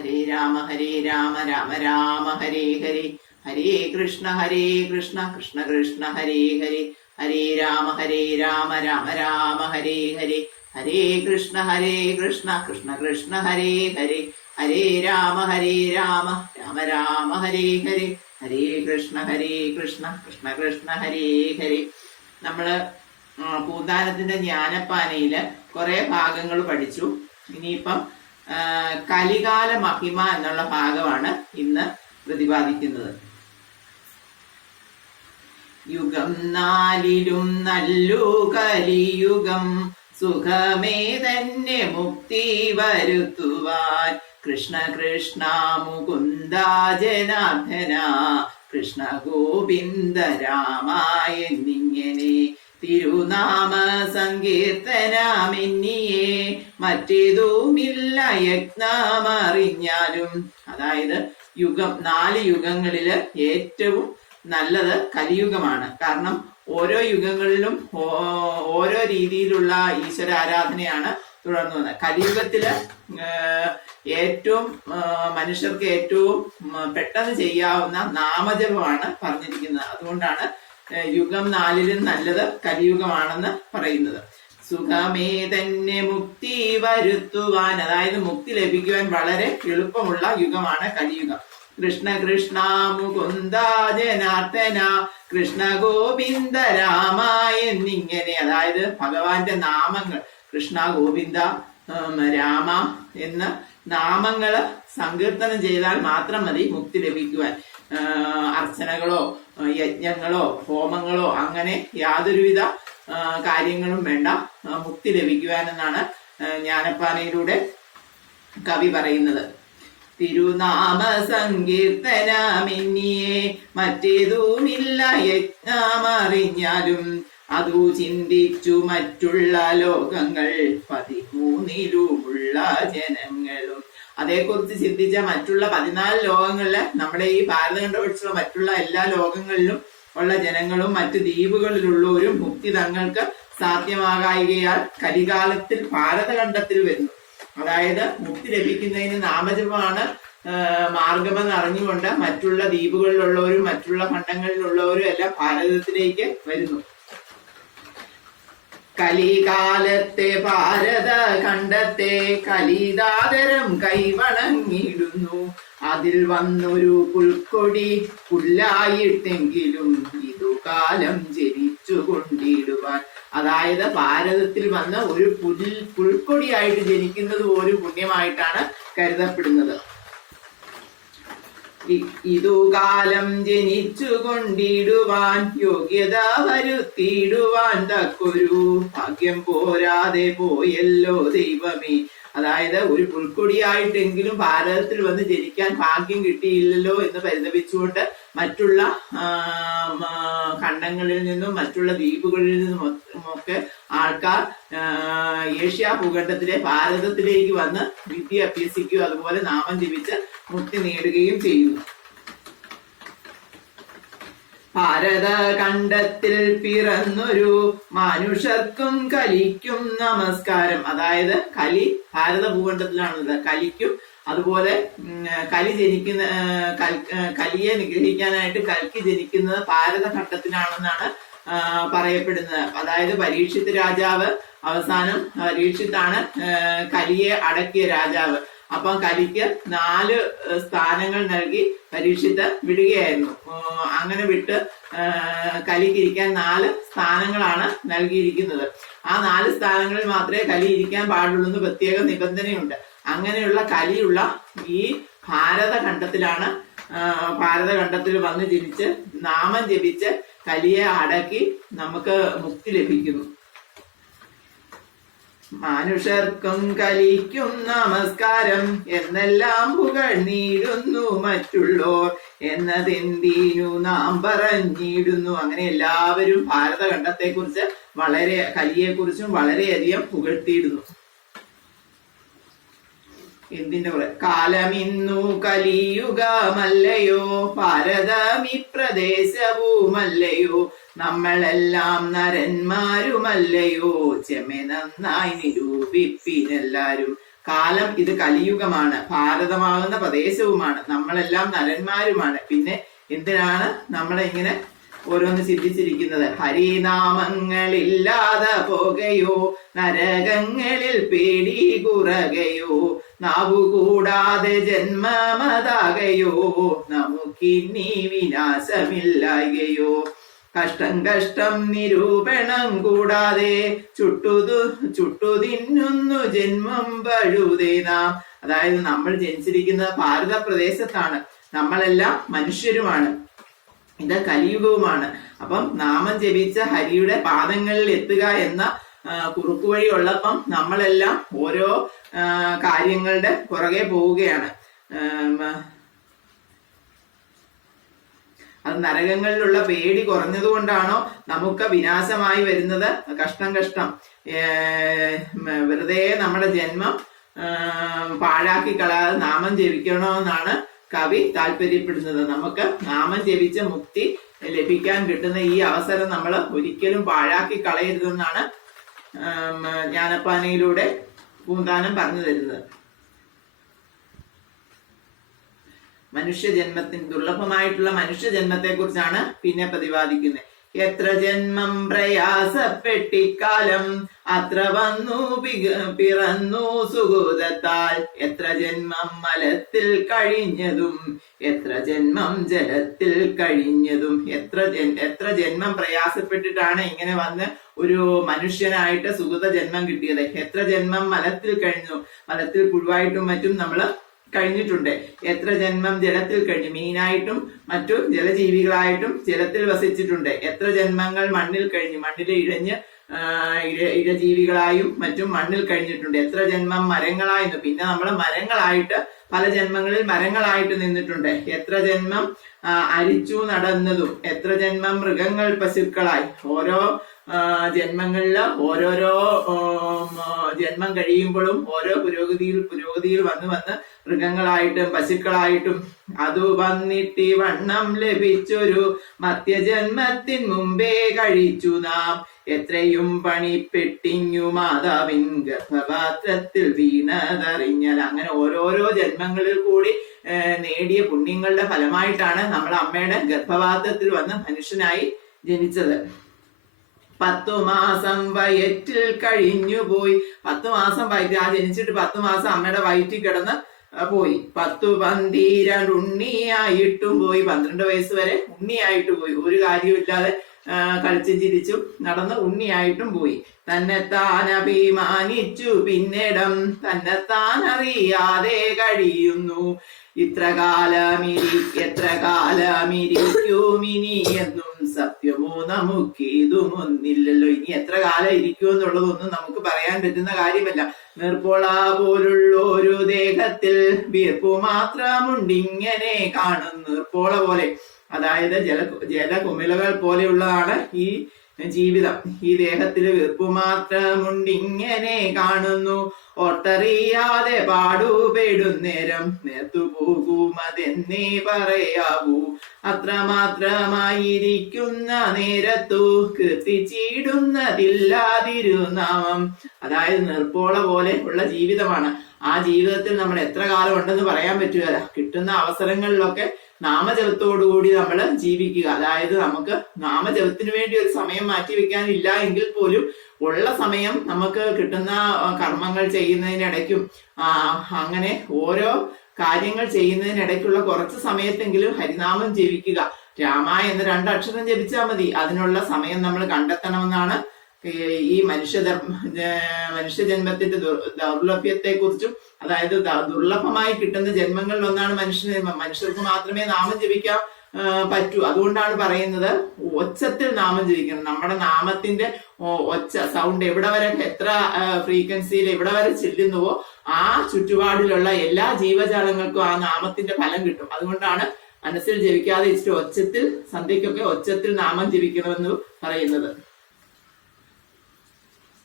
ഹരേ രാമ രാമ രാമ ഹരേ ഹരേ, ഹരേ കൃഷ്ണ കൃഷ്ണ കൃഷ്ണ ഹരേ ഹരേ, ഹരേ രാമ രാമ രാമ ഹരേ ഹരേ, ഹരേ കൃഷ്ണ കൃഷ്ണ കൃഷ്ണ ഹരേ ഹരേ, ഹരേ രാമ രാമ രാമ ഹരേ ഹരേ, ഹരേ കൃഷ്ണ കൃഷ്ണ കൃഷ്ണ ഹരേ ഹരേ. നമ്മള് പൂന്താനത്തിന്റെ ജ്ഞാനപ്പാനയില് കുറെ ഭാഗങ്ങൾ പഠിച്ചു. ഇനിയിപ്പം കലികാല മഹിമ എന്നുള്ള ഭാഗമാണ് ഇന്ന് പ്രതിപാദിക്കുന്നത്. യുഗം നാലിലും നല്ലു കലിയുഗം, സുഖമേ തന്നെ മുക്തി വരുത്തുവാൻ, കൃഷ്ണ കൃഷ്ണ മുകുന്ദ ജനാർദ്ദന, കൃഷ്ണ ഗോവിന്ദ രാമായ എന്നിങ്ങനെ തിരുനാമ സങ്കീർത്തനമെന്നിയെ മറ്റേതുമില്ല യജ്ഞമറിഞ്ഞാലും. അതായത് നാല് യുഗങ്ങളില് ഏറ്റവും നല്ലത് കലിയുഗമാണ്. കാരണം ഓരോ യുഗങ്ങളിലും ഓരോ രീതിയിലുള്ള ഈശ്വര ആരാധനയാണ് തുടർന്നു വന്നത്. കലിയുഗത്തില് ഏറ്റവും മനുഷ്യർക്ക് ഏറ്റവും പെട്ടെന്ന് ചെയ്യാവുന്ന നാമജപമാണ് പറഞ്ഞിരിക്കുന്നത്. അതുകൊണ്ടാണ് യുഗം നാലിലും നല്ലത് കലിയുഗമാണെന്ന് പറയുന്നത്. സുഖമേ തന്നെ മുക്തി വരുത്തുവാൻ, അതായത് മുക്തി ലഭിക്കുവാൻ വളരെ എളുപ്പമുള്ള യുഗമാണ് കലിയുഗം. കൃഷ്ണ കൃഷ്ണ മുകുന്ദ ജനാർദ്ദന, കൃഷ്ണ ഗോവിന്ദ രാമ എന്നിങ്ങനെ, അതായത് ഭഗവാന്റെ നാമങ്ങൾ കൃഷ്ണ ഗോവിന്ദ രാമ എന്ന നാമങ്ങള് സങ്കീർത്തനം ചെയ്താൽ മാത്രം മതി മുക്തി ലഭിക്കുവാൻ. അർച്ചനകളോ യജ്ഞങ്ങളോ ഹോമങ്ങളോ അങ്ങനെ യാതൊരുവിധ കാര്യങ്ങളും വേണ്ട മുക്തി ലഭിക്കുവാനെന്നാണ് ജ്ഞാനപ്പാനയിലൂടെ കവി പറയുന്നത്. തിരുനാമ സങ്കീർത്തനമെന്നിയെ മറ്റേതുമില്ല യജ്ഞമറിഞ്ഞാലും, അതു ചിന്തിച്ചു മറ്റുള്ള ലോകങ്ങൾ 13 ജനങ്ങളും. അതേക്കുറിച്ച് ചിന്തിച്ച മറ്റുള്ള 14 ലോകങ്ങളില്, നമ്മുടെ ഈ ഭാരതഖണ്ഡം ഒഴിച്ചുള്ള മറ്റുള്ള എല്ലാ ലോകങ്ങളിലും ഉള്ള ജനങ്ങളും മറ്റു ദ്വീപുകളിലുള്ളവരും മുക്തി തങ്ങൾക്ക് സാധ്യമാകായികയാൽ കലികാലത്തിൽ ഭാരതഖണ്ഡത്തിൽ വരുന്നു. അതായത് മുക്തി ലഭിക്കുന്നതിന് നാമജപമാണ് മാർഗമെന്ന് അറിഞ്ഞുകൊണ്ട് മറ്റുള്ള ദ്വീപുകളിലുള്ളവരും മറ്റുള്ള ഖണ്ഡങ്ങളിലുള്ളവരും എല്ലാം ഭാരതത്തിലേക്ക് വരുന്നു. കലികാലത്തെ ഭാരത ഖണ്ഡത്തെ കലിദാതരം കൈവണങ്ങിടുന്നു, അതിൽ വന്നൊരു പുൽക്കൊടി പുല്ലായിട്ടെങ്കിലും ഇതുകാലം ജനിച്ചു കൊണ്ടിടുവാൻ. അതായത് ഭാരതത്തിൽ വന്ന ഒരു പുൽക്കൊടിയായിട്ട് ജനിക്കുന്നത് ഒരു പുണ്യമായിട്ടാണ് കരുതപ്പെടുന്നത്. ഇതുകാലം ജനിച്ചു കൊണ്ടിടുവാൻ യോഗ്യത വരുത്തിയിടുവാൻ തക്കൊരു ഭാഗ്യം പോരാതെ പോയല്ലോ ദൈവമേ. അതായത് ഒരു പുൽക്കൊടിയായിട്ടെങ്കിലും ഭാരതത്തിൽ വന്ന് ജനിക്കാൻ ഭാഗ്യം കിട്ടിയില്ലല്ലോ എന്ന് പരിതപിച്ചുകൊണ്ട് മറ്റുള്ള ഖണ്ഡങ്ങളിൽ നിന്നും മറ്റുള്ള ദ്വീപുകളിൽ നിന്നും ഒക്കെ ആൾക്കാർ ഏഷ്യ ഭൂഖണ്ഡത്തിലെ ഭാരതത്തിലേക്ക് വന്ന് വിദ്യ അഭ്യസിക്കുകയും അതുപോലെ നാമം ജപിച്ച് മുക്തി നേടുകയും ചെയ്യുന്നു. ഭാരതഖണ്ഡത്തിൽ പിറന്നൊരു മനുഷ്യർക്കും കലിക്കും നമസ്കാരം. അതായത് കലി ഭാരത ഭൂഖണ്ഡത്തിലാണുള്ളത്. കലിക്കും അതുപോലെ കലിയെ നിഗ്രഹിക്കാനായിട്ട് കൽക്കി ജനിക്കുന്നത് ഭാരതഖണ്ഡത്തിലാണെന്നാണ് പറയപ്പെടുന്നത്. അതായത് പരീക്ഷിത്ത് രാജാവ് അവസാനം പരീക്ഷിത്താണ് കലിയെ അടക്കിയ രാജാവ്. അപ്പം കലിക്ക് 4 സ്ഥാനങ്ങൾ നൽകി പരീക്ഷിത്ത് വിടുകയായിരുന്നു. അങ്ങനെ വിട്ട് കലിക്ക് ഇരിക്കാൻ 4 സ്ഥാനങ്ങളാണ് നൽകിയിരിക്കുന്നത്. ആ 4 സ്ഥാനങ്ങളിൽ മാത്രമേ കലി ഇരിക്കാൻ പാടുള്ളൂ എന്ന് പ്രത്യേക നിബന്ധനയുണ്ട്. അങ്ങനെയുള്ള കലിയുള്ള ഈ ഭാരതഖണ്ഡത്തിൽ വന്ന് ജനിച്ച് നാമം ജപിച്ച് കലിയെ അടക്കി നമുക്ക് മുക്തി ലഭിക്കുന്നു. മനുഷ്യർക്കും കലിക്കും നമസ്കാരം എന്നെല്ലാം പുകഴ്ന്നിടുന്നു മറ്റുള്ളോർ എന്നതെന്തിനു നാം പറഞ്ഞിടുന്നു. അങ്ങനെ എല്ലാവരും ഭാരതഖണ്ഡത്തെ കുറിച്ച് കലിയെക്കുറിച്ചും വളരെയധികം പുകഴ്ത്തിയിടുന്നു. എന്തിന്റെ കുറെ കാലമിന്നു കലിയുഗമല്ലയോ, ഭാരതമി പ്രദേശവുമല്ലയോ, നമ്മളെല്ലാം നരന്മാരുമല്ലയോ, ചെമ്മെ നന്നായി നിരൂപിപ്പിനെല്ലാരും. കാലം ഇത് കലിയുഗമാണ്, ഭാരതമാകുന്ന പ്രദേശവുമാണ്, നമ്മളെല്ലാം നരന്മാരുമാണ്. പിന്നെ എന്തിനാണ് നമ്മളെ ഇങ്ങനെ ഓരോന്ന് ചിന്തിച്ചിരിക്കുന്നത്? ഹരിനാമങ്ങളില്ലാതെ പോകയോ, നരകങ്ങളിൽ പേടി കുറകയോ, നാവു കൂടാതെ ജന്മമതാകയോ, നമുക്കിനി വിനാശമില്ലായകയോ, കഷ്ടം കഷ്ടം നിരൂപണം കൂടാതെ ചുട്ടുതിന്നുന്നു ജന്മം പഴുതേ നാം. അതായത് നമ്മൾ ജനിച്ചിരിക്കുന്നത് ഭാരത പ്രദേശത്താണ്, നമ്മളെല്ലാം മനുഷ്യരുമാണ്, ഇത് കലിയുഗവുമാണ്. അപ്പം നാമം ജപിച്ച ഹരിയുടെ പാദങ്ങളിൽ എത്തുക എന്ന കുറുക്കുവഴി ഉള്ളപ്പം നമ്മളെല്ലാം ഓരോ കാര്യങ്ങളുടെ പുറകെ പോവുകയാണ്. അത് നരകങ്ങളിലുള്ള പേടി കുറഞ്ഞത് കൊണ്ടാണോ നമുക്ക് വിനാശമായി വരുന്നത്? കഷ്ടം കഷ്ടം, വെറുതെ നമ്മുടെ ജന്മം പാഴാക്കി കളയാതെ നാമം ജപിക്കണമെന്നാണ് കവി താല്പര്യപ്പെടുന്നത്. നമുക്ക് നാമം ജപിച്ച മുക്തി ലഭിക്കാൻ കിട്ടുന്ന ഈ അവസരം നമ്മൾ ഒരിക്കലും പാഴാക്കി കളയരുതെന്നാണ് ജ്ഞാനപ്പാനയിലൂടെ പൂന്താനം പറഞ്ഞു തരുന്നത്. ദുർലഭമായിട്ടുള്ള മനുഷ്യജന്മത്തെ കുറിച്ചാണ് പിന്നെ പ്രതിപാദിക്കുന്നത്. എത്ര ജന്മം പ്രയാസപ്പെട്ടിക്കാലം അത്ര വന്നു പിറന്നു സുഗതത്താൽ, എത്ര ജന്മം മലത്തിൽ കഴിഞ്ഞതും എത്ര ജന്മം ജലത്തിൽ കഴിഞ്ഞതും. എത്ര ജന്മം പ്രയാസപ്പെട്ടിട്ടാണ് ഇങ്ങനെ വന്ന് ഒരു മനുഷ്യനായിട്ട് സുഗത ജന്മം കിട്ടിയത്. എത്ര ജന്മം മലത്തിൽ കഴിഞ്ഞു, മലത്തിൽ പുഴുവായിട്ടും മറ്റും നമ്മള് കഴിഞ്ഞിട്ടുണ്ട്. എത്ര ജന്മം ജലത്തിൽ കഴിഞ്ഞു, മീനായിട്ടും മറ്റു ജലജീവികളായിട്ടും ജലത്തിൽ വസിച്ചിട്ടുണ്ട്. എത്ര ജന്മങ്ങൾ മണ്ണിൽ കഴിഞ്ഞു, മണ്ണിൽ ഇഴജീവികളായും മറ്റും മണ്ണിൽ കഴിഞ്ഞിട്ടുണ്ട്. എത്ര ജന്മം മരങ്ങളായിരുന്നു, പിന്നെ നമ്മൾ മരങ്ങളായിട്ട് പല ജന്മങ്ങളിൽ മരങ്ങളായിട്ട് നിന്നിട്ടുണ്ട്. എത്ര ജന്മം അരിച്ചു നടന്നതും, എത്ര ജന്മം മൃഗങ്ങൾ പശുക്കളായി. ഓരോ ജന്മങ്ങളില് ഓരോരോ ജന്മം കഴിയുമ്പോഴും ഓരോ പുരോഗതിയിൽ വന്ന് മൃഗങ്ങളായിട്ടും പശുക്കളായിട്ടും അതു വന്നിട്ട് വണ്ണം ലഭിച്ചൊരു മധ്യജന്മത്തിൻ മുമ്പേ കഴിച്ചു നാം. എത്രയും പണിപ്പെട്ടിങ്ങു മാതാവിൻ ഗർഭപാത്രത്തിൽ വീണതറിഞ്ഞാൽ. അങ്ങനെ ഓരോരോ ജന്മങ്ങളിൽ കൂടി നേടിയ പുണ്യങ്ങളുടെ ഫലമായിട്ടാണ് നമ്മൾ അമ്മയുടെ ഗർഭപാത്രത്തിൽ വന്ന് മനുഷ്യനായി ജനിച്ചത്. 10 മാസം വയറ്റിൽ കഴിഞ്ഞു പോയി. 10 മാസം ജനിച്ചിട്ട് 10 മാസം അമ്മയുടെ വയറ്റിൽ കിടന്ന് പോയി. 10-12 ഉണ്ണിയായിട്ടും പോയി. 12 വയസ്സ് വരെ ഉണ്ണിയായിട്ട് പോയി. ഒരു കാര്യമില്ലാതെ കളിച്ചും ചിരിച്ചും നടന്ന് ഉണ്ണിയായിട്ടും പോയി. തന്നെത്താൻ അഭിമാനിച്ചു പിന്നിടം തന്നെത്താൻ അറിയാതെ കഴിയുന്നു. എത്ര കാലമിരിക്കുമിനി എന്നും സത്യമോ നമുക്ക് ഇതുമൊന്നില്ലല്ലോ. ഇനി എത്ര കാലം ഇരിക്കുമെന്നുള്ളതൊന്നും നമുക്ക് പറയാൻ പറ്റുന്ന കാര്യമല്ല. നീർപ്പോള പോലുള്ള ഒരു ദേഹത്തിൽ വീർപ്പു മാത്രമുണ്ടിങ്ങനെ കാണുന്നു. നീർപ്പോള പോലെ, അതായത് ജലകുമിളകൾ പോലെയുള്ളതാണ് ഈ ജീവിതം. ഈ ദേഹത്തിൽ വീർപ്പു മാത്രമുണ്ടിങ്ങനെ കാണുന്നു. ഒട്ടറിയാതെ പാടുപെടുന്നേരം നേർത്തു പോകുമതെന്നേ പറയാവൂ. അത്രമാത്രമായിരിക്കുന്ന നേരത്തു കീർത്തിച്ചിടുന്നതില്ലാതിരുനാമം. അതായത് നീർപ്പോള പോലെ ഉള്ള ജീവിതമാണ്. ആ ജീവിതത്തിൽ നമ്മൾ എത്ര കാലം ഉണ്ടെന്ന് പറയാൻ പറ്റുകയില്ല. കിട്ടുന്ന അവസരങ്ങളിലൊക്കെ നാമജപത്തോടുകൂടി നമ്മൾ ജീവിക്കുക. അതായത് നമുക്ക് നാമജപത്തിന് വേണ്ടി ഒരു സമയം മാറ്റി വെക്കാനില്ല എങ്കിൽ പോലും ഉള്ള സമയം നമുക്ക് കിട്ടുന്ന കർമ്മങ്ങൾ ചെയ്യുന്നതിനിടയ്ക്കും അങ്ങനെ ഓരോ കാര്യങ്ങൾ ചെയ്യുന്നതിനിടയ്ക്കുള്ള കുറച്ച് സമയത്തെങ്കിലും ഹരിനാമം ജപിക്കുക. രാമ എന്ന 2 അക്ഷരം ജപിച്ചാൽ മതി. അതിനുള്ള സമയം നമ്മൾ കണ്ടെത്തണമെന്നാണ് ഈ മനുഷ്യജന്മത്തിന്റെ ദൗർലഭ്യത്തെ കുറിച്ചും, അതായത് ദുർലഭമായി കിട്ടുന്ന ജന്മങ്ങളിൽ ഒന്നാണ് മനുഷ്യജന്മം. മനുഷ്യർക്ക് മാത്രമേ നാമം ജപിക്കാൻ പറ്റൂ. അതുകൊണ്ടാണ് പറയുന്നത് ഒച്ചത്തിൽ നാമം ജപിക്കണം. നമ്മുടെ നാമത്തിന്റെ ഒച്ച സൗണ്ട് എവിടെ വരെ, എത്ര ഫ്രീക്വൻസിയിൽ എവിടെ വരെ ചെല്ലുന്നുവോ ആ ചുറ്റുപാടിലുള്ള എല്ലാ ജീവജാലങ്ങൾക്കും ആ നാമത്തിന്റെ ഫലം കിട്ടും. അതുകൊണ്ടാണ് മനസ്സിൽ ജപിക്കാതെ ഇച്ചിരി ഒച്ചത്തിൽ, സന്ധ്യയ്ക്കൊക്കെ ഒച്ചത്തിൽ നാമം ജപിക്കണമെന്ന് പറയുന്നത്.